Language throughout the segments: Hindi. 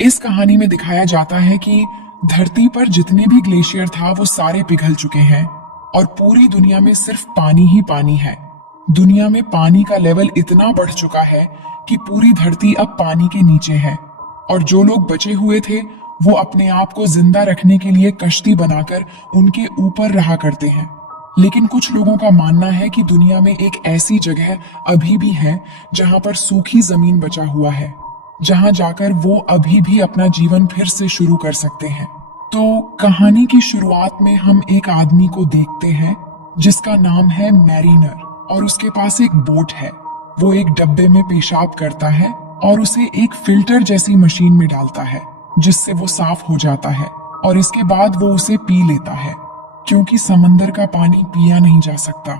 इस कहानी में दिखाया जाता है कि धरती पर जितने भी ग्लेशियर था वो सारे पिघल चुके हैं और पूरी दुनिया में सिर्फ पानी ही पानी है। दुनिया में पानी का लेवल इतना बढ़ चुका है कि पूरी धरती अब पानी के नीचे है और जो लोग बचे हुए थे वो अपने आप को जिंदा रखने के लिए कश्ती बनाकर उनके ऊपर रहा करते हैं। लेकिन कुछ लोगों का मानना है कि दुनिया में एक ऐसी जगह अभी भी है जहां पर सूखी जमीन बचा हुआ है, जहां जाकर वो अभी भी अपना जीवन फिर से शुरू कर सकते हैं। तो कहानी की शुरुआत में हम एक आदमी को देखते हैं जिसका नाम है मैरिनर और उसके पास एक बोट है। वो एक डब्बे में पेशाब करता है और उसे एक फिल्टर जैसी मशीन में डालता है जिससे वो साफ हो जाता है और इसके बाद वो उसे पी लेता है क्योंकि समंदर का पानी पिया नहीं जा सकता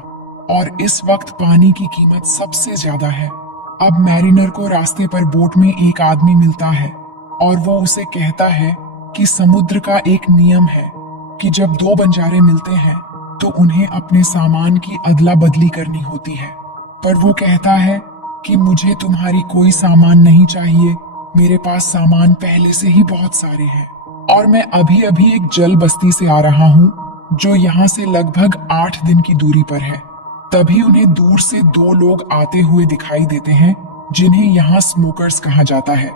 और इस वक्त पानी की कीमत सबसे ज्यादा है। अब मैरिनर को रास्ते पर बोट में एक आदमी मिलता है और वो उसे कहता है कि समुद्र का एक नियम है कि जब दो बंजारे मिलते हैं तो उन्हें अपने सामान की अदला बदली करनी होती है। पर वो कहता है कि मुझे तुम्हारी कोई सामान नहीं चाहिए, मेरे पास सामान पहले से ही बहुत सारे हैं और मैं अभी अभी एक जल बस्ती से आ रहा हूँ जो यहाँ से लगभग 8 दिन की दूरी पर है। तभी उन्हें दूर से दो लोग आते हुए दिखाई देते हैं जिन्हें यहाँ स्मोकर्स कहा जाता है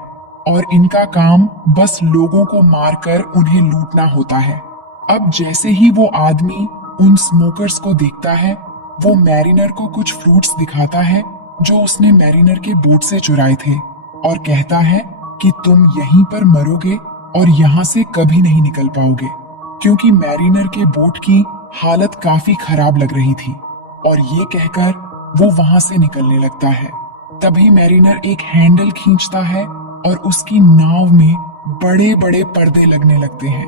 और इनका काम बस लोगों को मारकर उन्हें लूटना होता है। अब जैसे ही वो आदमी उन स्मोकर्स को देखता है वो मैरिनर को कुछ फ्रूट्स दिखाता है जो उसने मैरिनर के बोट से चुराए थे और कहता है कि तुम यहीं पर मरोगे और यहाँ से कभी नहीं निकल पाओगे, क्योंकि मैरिनर के बोट की हालत काफी खराब लग रही थी। और ये कहकर वो वहां से निकलने लगता है। तभी मैरिनर एक हैंडल खींचता है और उसकी नाव में बड़े बड़े पर्दे लगने लगते हैं।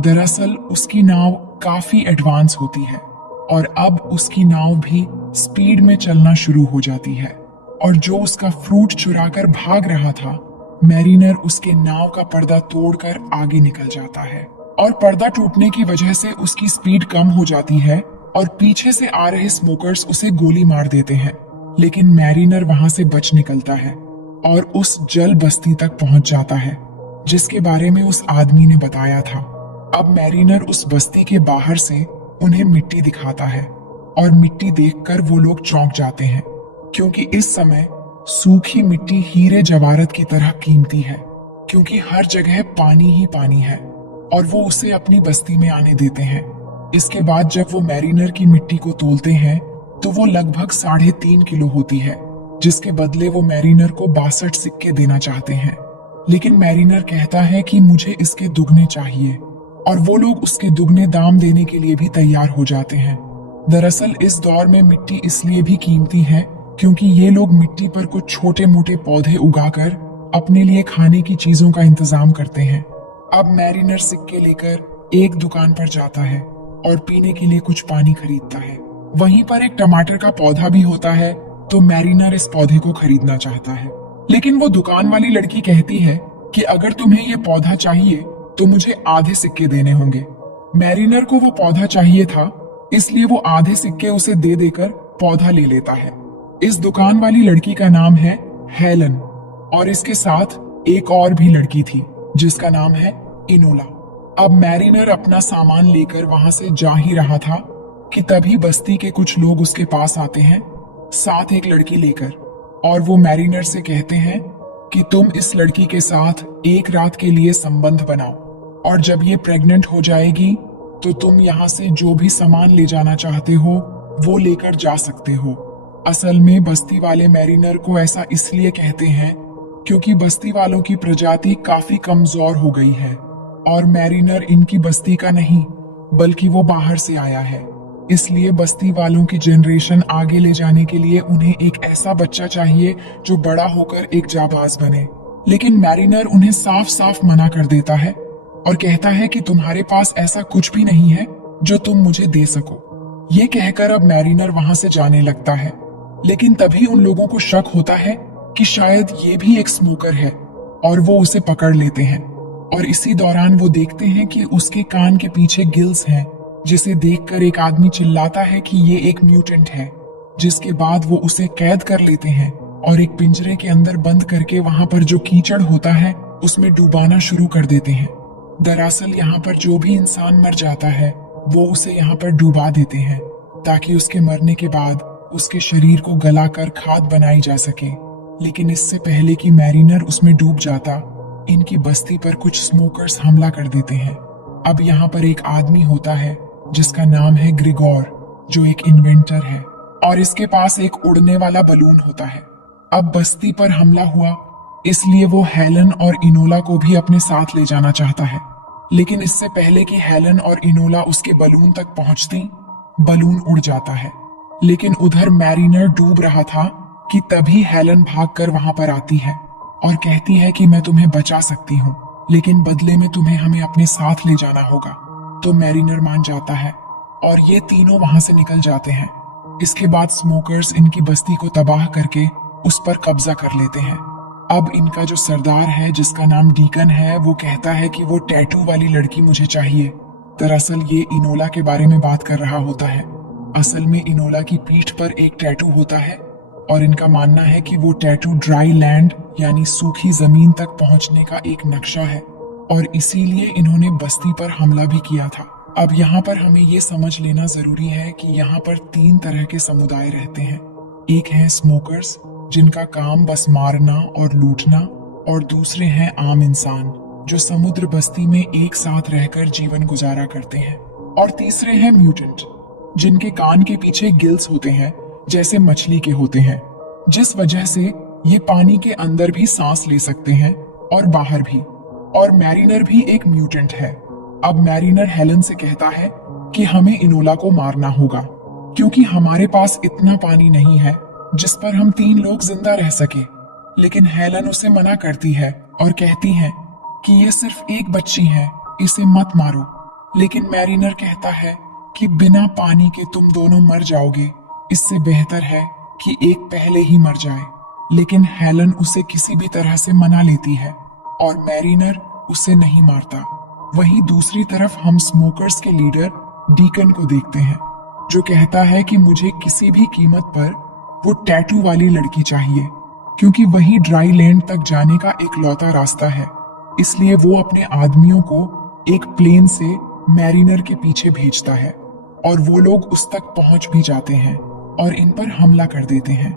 दरअसल उसकी नाव काफी एडवांस होती है और अब उसकी नाव भी स्पीड में चलना शुरू हो जाती है और जो उसका फ्रूट चुराकर भाग रहा था मैरिनर उसके नाव का पर्दा तोड़कर आगे निकल जाता है और पर्दा टूटने की वजह से उसकी स्पीड कम हो जाती है और पीछे से आ रहे स्मोकर्स उसे गोली मार देते हैं। लेकिन मैरिनर वहां से बच निकलता है और उस जल बस्ती तक पहुंच जाता है जिसके बारे में उस आदमी ने बताया था। अब मैरिनर उस बस्ती के बाहर से उन्हें मिट्टी दिखाता है और मिट्टी देखकर वो लोग चौंक जाते हैं क्योंकि इस समय सूखी मिट्टी हीरे जवाहरात की तरह कीमती है, क्योंकि हर जगह पानी ही पानी है और वो उसे अपनी बस्ती में आने देते हैं। इसके बाद जब वो मैरिनर की मिट्टी को तोलते हैं तो वो लगभग 3.5 किलो होती है, जिसके बदले वो मैरिनर को 62 सिक्के देना चाहते हैं। लेकिन मैरिनर कहता है कि मुझे इसके दुगने चाहिए और वो लोग उसके दुगने दाम देने के लिए भी तैयार हो जाते हैं। दरअसल इस दौर में मिट्टी इसलिए भी कीमती है क्योंकि ये लोग मिट्टी पर कुछ छोटे मोटे पौधे उगाकर अपने लिए खाने की चीजों का इंतजाम करते हैं। अब मैरिनर सिक्के लेकर एक दुकान पर जाता है और पीने के लिए कुछ पानी खरीदता है। वहीं पर एक टमाटर का पौधा भी होता है तो मैरिनर इस पौधे को खरीदना चाहता है। लेकिन वो दुकान वाली लड़की कहती है कि अगर तुम्हें ये पौधा चाहिए तो मुझे आधे सिक्के देने होंगे। मैरिनर को वो पौधा चाहिए था, इसलिए वो आधे सिक्के उसे दे देकर पौधा ले लेता है। इस दुकान वाली लड़की का नाम है हेलन और इसके साथ एक और भी लड़की थी जिसका नाम है इनोला। अब मैरिनर अपना सामान लेकर वहां से जा ही रहा था कि तभी बस्ती के कुछ लोग उसके पास आते हैं, साथ एक लड़की लेकर, और वो मैरिनर से कहते हैं कि तुम इस लड़की के साथ एक रात के लिए संबंध बनाओ और जब ये प्रेग्नेंट हो जाएगी तो तुम यहाँ से जो भी सामान ले जाना चाहते हो वो लेकर जा सकते हो। असल में बस्ती वाले मैरिनर को ऐसा इसलिए कहते हैं क्योंकि बस्ती वालों की प्रजाति काफी कमजोर हो गई है और मैरिनर इनकी बस्ती का नहीं बल्कि वो बाहर से आया है। इसलिए बस्ती वालों की जनरेशन आगे ले जाने के लिए उन्हें एक ऐसा बच्चा चाहिए जो बड़ा होकर एक जाबाज बने। लेकिन मैरिनर उन्हें साफ साफ मना कर देता है और कहता है कि तुम्हारे पास ऐसा कुछ भी नहीं है जो तुम मुझे दे सको। ये कहकर अब मैरिनर वहां से जाने लगता है। लेकिन तभी उन लोगों को शक होता है कि शायद ये भी एक स्मोकर है और वो उसे पकड़ लेते हैं और इसी दौरान वो देखते हैं कि उसके कान के पीछे गिल्स हैं, जिसे देखकर एक आदमी चिल्लाता है कि ये एक म्यूटेंट है। जिसके बाद वो उसे कैद कर लेते हैं और एक पिंजरे के अंदर बंद करके वहां पर जो कीचड़ होता है उसमें डुबाना शुरू कर देते हैं। दरअसल यहाँ पर जो भी इंसान मर जाता है वो उसे यहाँ पर डुबा देते हैं ताकि उसके मरने के बाद उसके शरीर को गलाकर खाद बनाई जा सके। लेकिन इससे पहले कि मैरिनर उसमें डूब जाता, इनकी बस्ती पर कुछ स्मोकर्स हमला कर देते हैं। अब यहाँ पर एक आदमी होता है जिसका नाम है ग्रिगोर, जो एक इन्वेंटर है, और इसके पास एक उड़ने वाला बलून होता है। अब बस्ती पर हमला हुआ, इसलिए वो हेलन और इनोला को भी अपने साथ ले जाना चाहता है। लेकिन इससे पहले कि हेलन और इनोला उसके बलून तक पहुंचती, बलून उड़ जाता है। लेकिन उधर मैरिनर डूब रहा था कि तभी हेलन भागकर वहां पर आती है और कहती है कि मैं तुम्हें बचा सकती हूँ, लेकिन बदले में तुम्हें हमें अपने साथ ले जाना होगा। तो मैरिनर मान जाता है और ये तीनों वहां से निकल जाते हैं। इसके बाद स्मोकर्स इनकी बस्ती को तबाह करके उस पर कब्जा कर लेते हैं। अब इनका जो सरदार है, जिसका नाम डीकन है, वो कहता है कि वो टैटू वाली लड़की मुझे चाहिए। दरअसल ये इनोला के बारे में बात कर रहा होता है। असल में इनोला की पीठ पर एक टैटू होता है और इनका मानना है कि वो टैटू ड्राई लैंड यानी सूखी जमीन तक पहुंचने का एक नक्शा है और इसीलिए इन्होंने बस्ती पर हमला भी किया था। अब यहाँ पर हमें ये समझ लेना जरूरी है कि यहाँ पर 3 तरह के समुदाय रहते हैं। एक है स्मोकर्स, जिनका काम बस मारना और लूटना, और दूसरे हैं आम इंसान जो समुद्र बस्ती में एक साथ रहकर जीवन गुजारा करते हैं, और तीसरे हैं म्यूटेंट, जिनके कान के पीछे गिल्स होते हैं जैसे मछली के होते हैं, जिस वजह से ये पानी के अंदर भी सांस ले सकते हैं और बाहर भी। और मैरिनर भी एक म्यूटेंट है। अब मैरिनर हेलन से कहता है कि हमें इनोला को मारना होगा क्योंकि हमारे पास इतना पानी नहीं है जिस पर हम 3 लोग जिंदा रह सके। लेकिन हेलन उसे मना करती है और कहती है कि ये सिर्फ एक बच्ची है, इसे मत मारो। लेकिन मैरिनर कहता है कि बिना पानी के तुम दोनों मर जाओगे, इससे बेहतर है कि एक पहले ही मर जाए। लेकिन हेलन उसे किसी भी तरह से मना लेती है और मैरिनर उसे नहीं मारता। वहीं दूसरी तरफ हम स्मोकर्स के लीडर डीकन को देखते हैं, जो कहता है कि मुझे किसी भी कीमत पर वो टैटू वाली लड़की चाहिए क्योंकि वही ड्राई लैंड तक जाने का इकलौता रास्ता है। इसलिए वो अपने आदमियों को एक प्लेन से मैरिनर के पीछे भेजता है और वो लोग उस तक पहुंच भी जाते हैं और इन पर हमला कर देते हैं।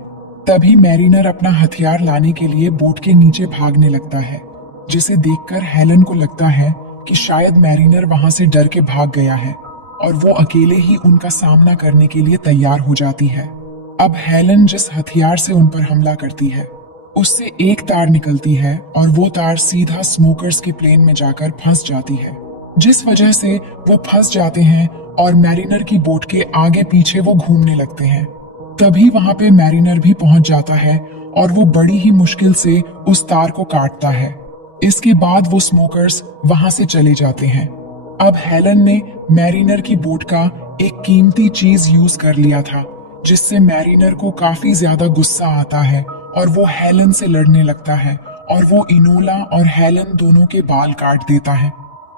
तभी मैरिनर अपना हथियार लाने के लिए बोट के नीचे भागने लगता है, जिसे देखकर हेलन को लगता है कि शायद मैरिनर वहां से डर के भाग गया है और वो अकेले ही उनका सामना करने के लिए तैयार हो जाती है। अब हेलन जिस हथियार से उन पर हमला करती है उससे एक तार निकलती है और वो तार सीधा स्मोकर्स के प्लेन में जाकर फंस जाती है, जिस वजह से वो फंस जाते हैं और मैरिनर की बोट के आगे पीछे वो घूमने लगते हैं। तभी वहां पे मैरिनर भी पहुंच जाता है और वो बड़ी ही मुश्किल से उस तार को काटता है। इसके बाद वो स्मोकर्स वहां से चले जाते हैं। अब हेलन ने मैरिनर की बोट का एक कीमती चीज यूज कर लिया था, जिससे मैरिनर को काफी ज्यादा गुस्सा आता है और वो हेलन से लड़ने लगता है और वो इनोला और हेलन दोनों के बाल काट देता है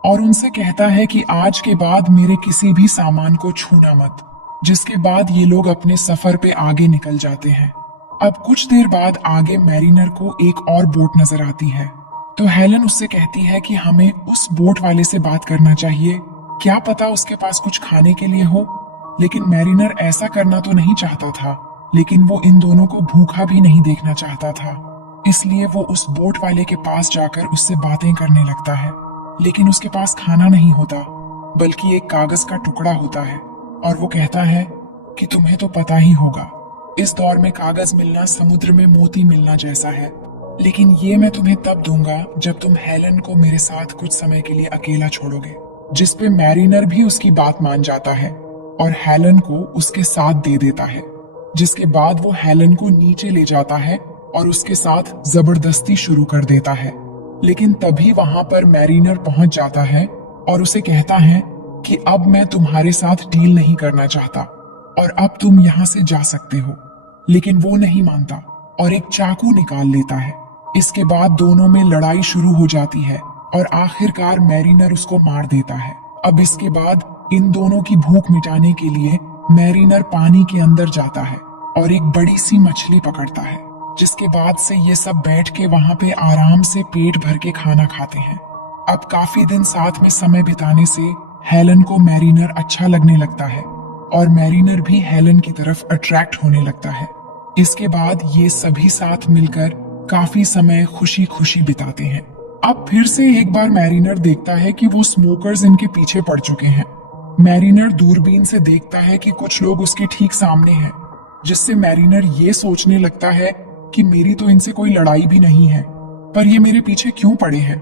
और उनसे कहता है कि आज के बाद मेरे किसी भी सामान को छूना मत। जिसके बाद ये लोग अपने सफर पे आगे निकल जाते हैं। अब कुछ देर बाद आगे मैरिनर को एक और बोट नजर आती है, तो हेलन उससे कहती है कि हमें उस बोट वाले से बात करना चाहिए, क्या पता उसके पास कुछ खाने के लिए हो। लेकिन मैरिनर ऐसा करना तो नहीं चाहता था, लेकिन वो इन दोनों को भूखा भी नहीं देखना चाहता था। इसलिए वो उस बोट वाले के पास जाकर उससे बातें करने लगता है, लेकिन उसके पास खाना नहीं होता बल्कि एक कागज का टुकड़ा होता है और वो कहता है कि तुम्हें तो पता ही होगा, इस दौर में कागज मिलना समुद्र में मोती मिलना जैसा है, लेकिन ये मैं तुम्हें तब दूंगा जब तुम हेलन को मेरे साथ कुछ समय के लिए अकेला छोड़ोगे। जिस पे मैरिनर भी उसकी बात मान जाता है और हेलन को उसके साथ दे देता है। जिसके बाद वो हेलन को नीचे ले जाता है और उसके साथ जबरदस्ती शुरू कर देता है। लेकिन तभी वहां पर मैरिनर पहुंच जाता है और उसे कहता है कि अब मैं तुम्हारे साथ डील नहीं करना चाहता और अब तुम यहाँ से जा सकते हो। लेकिन वो नहीं मानता और एक चाकू निकाल लेता है। इसके बाद दोनों में लड़ाई शुरू हो जाती है और आखिरकार मैरिनर उसको मार देता है। अब इसके बाद इन दोनों की भूख मिटाने के लिए मैरिनर पानी के अंदर जाता है और एक बड़ी सी मछली पकड़ता है जिसके बाद से ये सब बैठ के वहां पे आराम से पेट भर के खाना खाते हैं। अब काफी दिन साथ में समय बिताने से हेलन को मैरिनर अच्छा लगने लगता है और मैरिनर भी हेलन की तरफ अट्रैक्ट होने लगता है। इसके बाद ये सभी साथ मिलकर काफी समय खुशी खुशी बिताते हैं। अब फिर से एक बार मैरिनर देखता है कि वो स्मोकर्स इनके पीछे पड़ चुके हैं। मैरिनर दूरबीन से देखता है कि कुछ लोग उसके ठीक सामने हैं, जिससे मैरिनर ये सोचने लगता है कि मेरी तो इनसे कोई लड़ाई भी नहीं है, पर ये मेरे पीछे क्यों पड़े हैं।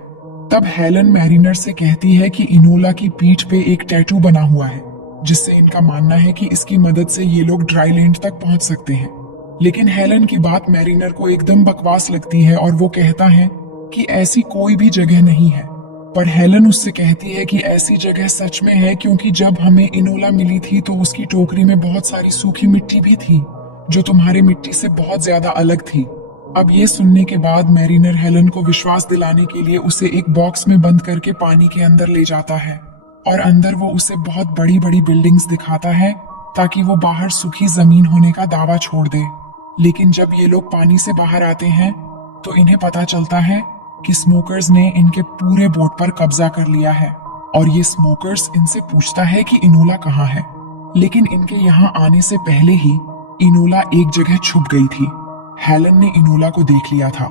तब हेलन मैरिनर से कहती है कि इनोला की पीठ पे एक टैटू बना हुआ है, जिससे इनका मानना है कि इसकी मदद से ये लोग ड्राई लैंड तक पहुंच सकते हैं। लेकिन हेलन की बात मैरिनर को एकदम बकवास लगती है और वो कहता है कि ऐसी कोई भी जगह नहीं है। पर हेलन उससे कहती है कि ऐसी जगह सच में है, क्योंकि जब हमें इनोला मिली थी तो उसकी टोकरी में बहुत सारी सूखी मिट्टी भी थी, जो तुम्हारी मिट्टी से बहुत ज्यादा अलग थी। अब ये सुनने के बाद मैरिनर हेलन को विश्वास दिलाने के लिए उसे एक बॉक्स में बंद करके पानी के अंदर ले जाता है और अंदर वो उसे बहुत बड़ी बड़ी बिल्डिंग्स दिखाता है ताकि वो बाहर सूखी जमीन होने का दावा छोड़ दे। लेकिन जब ये लोग पानी से बाहर आते हैं तो इन्हें पता चलता है कि स्मोकर्स ने इनके पूरे बोट पर कब्जा कर लिया है और ये स्मोकर्स इनसे पूछता है कि इनोला कहाँ है। लेकिन इनके यहाँ आने से पहले ही इनोला एक जगह छुप गई थी। हेलन ने इनोला को देख लिया था,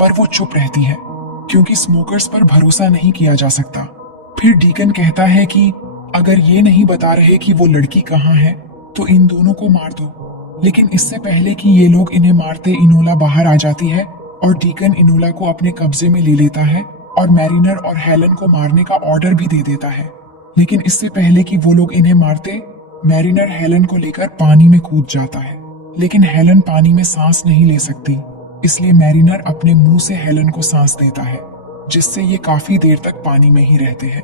पर वो चुप रहती है क्योंकि स्मोकर्स पर भरोसा नहीं किया जा सकता। फिर डीकन कहता है कि अगर ये नहीं बता रहे कि वो लड़की कहाँ है तो इन दोनों को मार दो। लेकिन इससे पहले कि ये लोग इन्हें मारते इनोला बाहर आ जाती है और डीकन इनोला को अपने कब्जे में ले लेता है और मैरिनर और हेलन को मारने का ऑर्डर भी दे देता है। लेकिन इससे पहले कि वो लोग इन्हें मारते, मैरिनर हेलन को लेकर पानी में कूद जाता है। लेकिन हेलन पानी में सांस नहीं ले सकती, इसलिए मैरिनर अपने मुंह से हेलन को सांस देता है, जिससे ये काफी देर तक पानी में ही रहते हैं।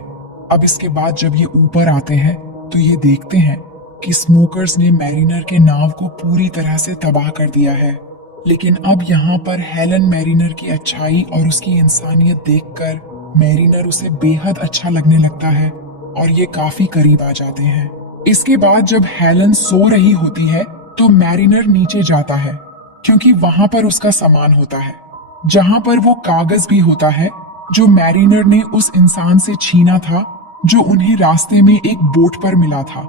अब इसके बाद जब ये ऊपर आते हैं तो ये देखते हैं कि स्मोकर्स ने मैरिनर के नाव को पूरी तरह से तबाह कर दिया है। लेकिन अब यहाँ पर हेलन मैरिनर की अच्छाई और उसकी इंसानियत देखकर मैरिनर उसे बेहद अच्छा लगने लगता है और ये काफी करीब आ जाते हैं। इसके बाद जब हेलन सो रही होती है तो मैरिनर नीचे जाता है क्योंकि वहां पर उसका सामान होता है, जहां पर वो कागज भी होता है जो मैरिनर ने उस इंसान से छीना था जो उन्हें रास्ते में एक बोट पर मिला था।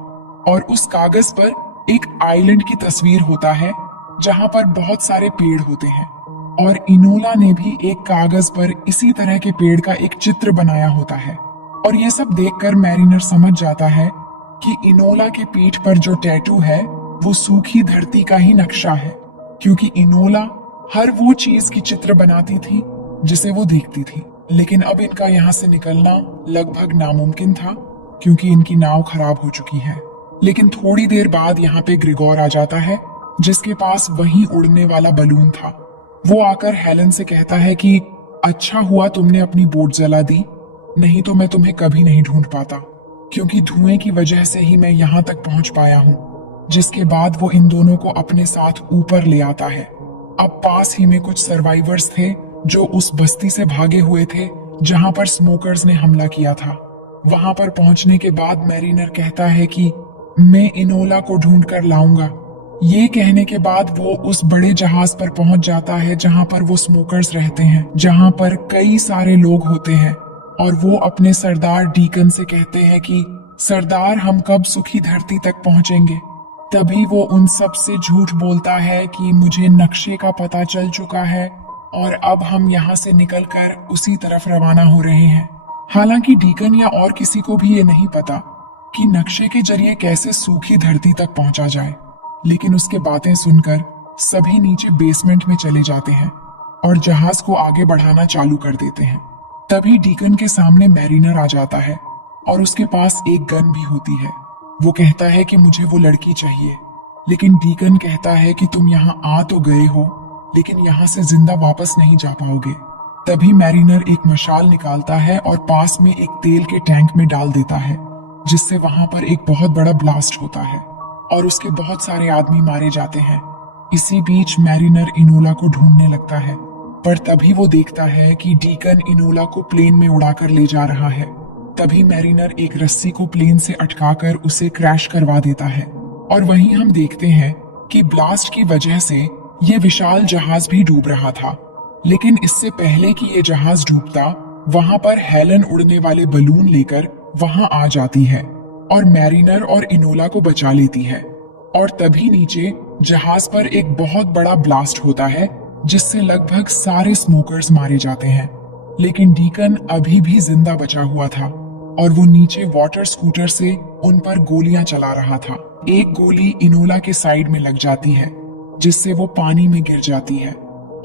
और उस कागज पर एक आइलैंड की तस्वीर होता है जहां पर बहुत सारे पेड़ होते हैं और इनोला ने भी एक कागज पर इसी तरह के पेड़ का एक चित्र बनाया होता है। और ये सब देखकर मैरिनर समझ जाता है कि इनोला के पीठ पर जो टैटू है वो सूखी धरती का ही नक्शा है, क्योंकि इनोला हर वो चीज की चित्र बनाती थी जिसे वो देखती थी। लेकिन अब इनका यहाँ से निकलना लगभग नामुमकिन था क्योंकि इनकी नाव खराब हो चुकी है। लेकिन थोड़ी देर बाद यहाँ पे ग्रिगोर आ जाता है जिसके पास वही उड़ने वाला बलून था। वो आकर हेलन से कहता है कि अच्छा हुआ तुमने अपनी बोट जला दी, नहीं तो मैं तुम्हें कभी नहीं ढूंढ पाता, क्योंकि धुएं की वजह से ही मैं यहाँ तक पहुंच पाया हूँ। जिसके बाद वो इन दोनों को अपने साथ ऊपर ले आता है। अब पास ही में कुछ सर्वाइवर्स थे जो उस बस्ती से भागे हुए थे जहां पर स्मोकर्स ने हमला किया था। वहां पर पहुंचने के बाद मैरिनर कहता है कि मैं इनोला को ढूंढ कर लाऊंगा। ये कहने के बाद वो उस बड़े जहाज पर पहुंच जाता है जहां पर वो स्मोकर्स रहते हैं, जहां पर कई सारे लोग होते हैं। और वो अपने सरदार डीकन से कहते हैं कि सरदार हम कब सूखी धरती तक पहुंचेंगे। तभी वो उन सब से झूठ बोलता है कि मुझे नक्शे का पता चल चुका है और अब हम यहाँ से निकलकर उसी तरफ रवाना हो रहे हैं। हालांकि डीकन या और किसी को भी ये नहीं पता कि नक्शे के जरिए कैसे सूखी धरती तक पहुंचा जाए। लेकिन उसके बातें सुनकर सभी नीचे बेसमेंट में चले जाते हैं और जहाज को आगे बढ़ाना चालू कर देते हैं। तभी डीकन के सामने मैरिनर आ जाता है और उसके पास एक गन भी होती है। वो कहता है कि मुझे वो लड़की चाहिए, लेकिन डीकन कहता है कि तुम यहाँ आ तो गए हो, लेकिन यहाँ से जिंदा वापस नहीं जा पाओगे। तभी मैरिनर एक मशाल निकालता है और पास में एक तेल के टैंक में डाल देता है, जिससे वहां पर एक बहुत बड़ा ब्लास्ट होता है और उसके बहुत सारे आदमी मारे जाते हैं। इसी बीच मैरिनर इनोला को ढूंढने लगता है, पर तभी वो देखता है कि डीकन इनोला को प्लेन में उड़ाकर ले जा रहा है। तभी मैरिनर एक रस्सी को प्लेन से अटकाकर उसे क्रैश करवा देता है और वहीं हम देखते हैं कि ब्लास्ट की वजह से ये विशाल जहाज भी डूब रहा था। लेकिन इससे पहले कि ये जहाज डूबता, वहां पर हेलन उड़ने वाले बलून लेकर वहां आ जाती है और मैरिनर और इनोला को बचा लेती है। और तभी नीचे जहाज पर एक बहुत बड़ा ब्लास्ट होता है, जिससे लगभग सारे स्मोकर्स मारे जाते हैं। लेकिन डीकन अभी भी जिंदा बचा हुआ था और वो नीचे वाटर स्कूटर से उन पर गोलियां चला रहा था। एक गोली इनोला के साइड में लग जाती है, जिससे वो पानी में गिर जाती है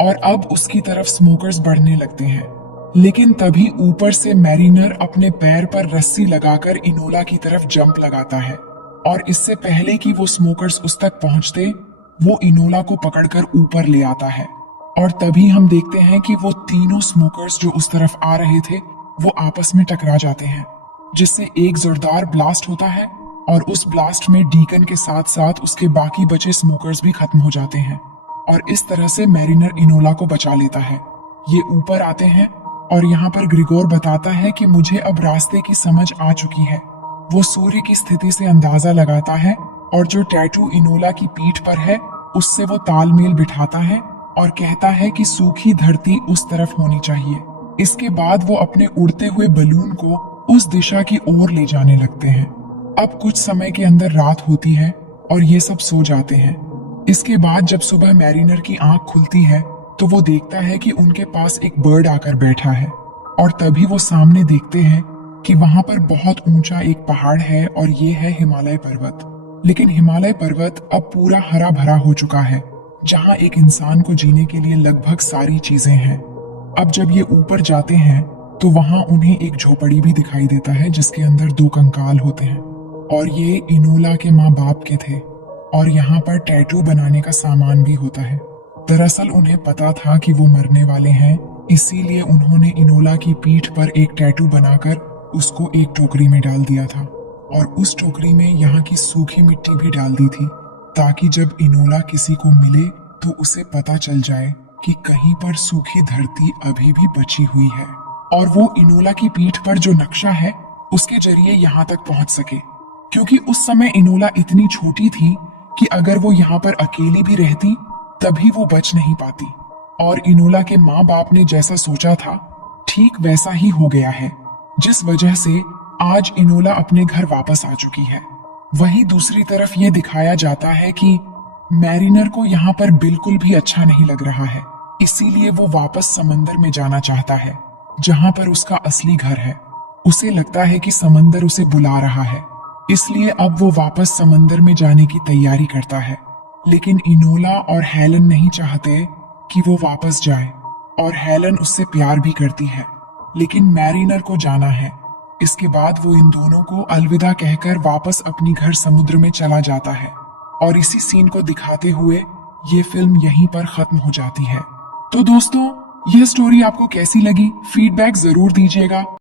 और अब उसकी तरफ स्मोकर्स बढ़ने लगते हैं। लेकिन तभी ऊपर से मैरिनर अपने पैर पर रस्सी लगाकर इनोला की तरफ जंप लगाता है और इससे पहले कि वो स्मोकर्स उस तक पहुंचते, वो इनोला को पकड़कर ऊपर ले आता है। और तभी हम देखते हैं कि वो तीनों स्मोकर्स जो उस तरफ आ रहे थे, वो आपस में टकरा जाते हैं, जिससे एक जोरदार ब्लास्ट होता है और उस ब्लास्ट में डीकन के साथ साथ उसके बाकी बचे स्मोकर्स भी खत्म हो जाते हैं। और इस तरह से मैरिनर इनोला को बचा लेता है। ये ऊपर आते हैं और यहाँ पर ग्रिगोर बताता है कि मुझे अब रास्ते की समझ आ चुकी है। वो सूर्य की स्थिति से अंदाजा लगाता है और जो टैटू इनोला की पीठ पर है, उससे वो तालमेल बिठाता है और कहता है कि सूखी धरती उस तरफ होनी चाहिए। इसके बाद वो अपने उड़ते हुए बलून को उस दिशा की ओर ले जाने लगते हैं। अब कुछ समय के अंदर रात होती है और ये सब सो जाते हैं। इसके बाद जब सुबह मैरिनर की आंख खुलती है, तो वो देखता है कि उनके पास एक बर्ड आकर बैठा है और तभी वो सामने देखते हैं कि वहां पर बहुत ऊंचा एक पहाड़ है और ये है हिमालय पर्वत। लेकिन हिमालय पर्वत अब पूरा हरा भरा हो चुका है, जहां एक इंसान को जीने के लिए लगभग सारी चीजें हैं। अब जब ये ऊपर जाते हैं तो वहां उन्हें एक झोपड़ी भी दिखाई देता है, जिसके अंदर 2 कंकाल होते हैं और ये इनोला के माँ बाप के थे। और यहाँ पर टैटू बनाने का सामान भी होता है। दरअसल उन्हें पता था कि वो मरने वाले हैं, इसीलिए उन्होंने इनोला की पीठ पर एक टैटू बनाकर उसको एक टोकरी में डाल दिया था और उस टोकरी में यहाँ की सूखी मिट्टी भी डाल दी थी, ताकि जब इनोला किसी को मिले तो उसे पता चल जाए कि कहीं पर सूखी धरती अभी भी बची हुई है और वो इनोला की पीठ पर जो नक्शा है उसके जरिए यहाँ तक पहुंच सके। क्योंकि उस समय इनोला इतनी छोटी थी कि अगर वो यहाँ पर अकेली भी रहती तभी वो बच नहीं पाती। और इनोला के माँ बाप ने जैसा सोचा था ठीक वैसा ही हो गया है, जिस वजह से आज इनोला अपने घर वापस आ चुकी है। वहीं दूसरी तरफ ये दिखाया जाता है कि मैरिनर को यहाँ पर बिल्कुल भी अच्छा नहीं लग रहा है, इसीलिए वो वापस समंदर में जाना चाहता है, जहाँ पर उसका असली घर है। उसे लगता है कि समंदर उसे बुला रहा है, इसलिए अब वो वापस समंदर में जाने की तैयारी करता है। लेकिन इनोला और हेलन नहीं चाहते कि वो वापस जाए और हेलन उससे प्यार भी करती है, लेकिन मैरिनर को जाना है। इसके बाद वो इन दोनों को अलविदा कहकर वापस अपनी घर समुद्र में चला जाता है और इसी सीन को दिखाते हुए ये फिल्म यहीं पर खत्म हो जाती है। तो दोस्तों, यह स्टोरी आपको कैसी लगी? फीडबैक जरूर दीजिएगा।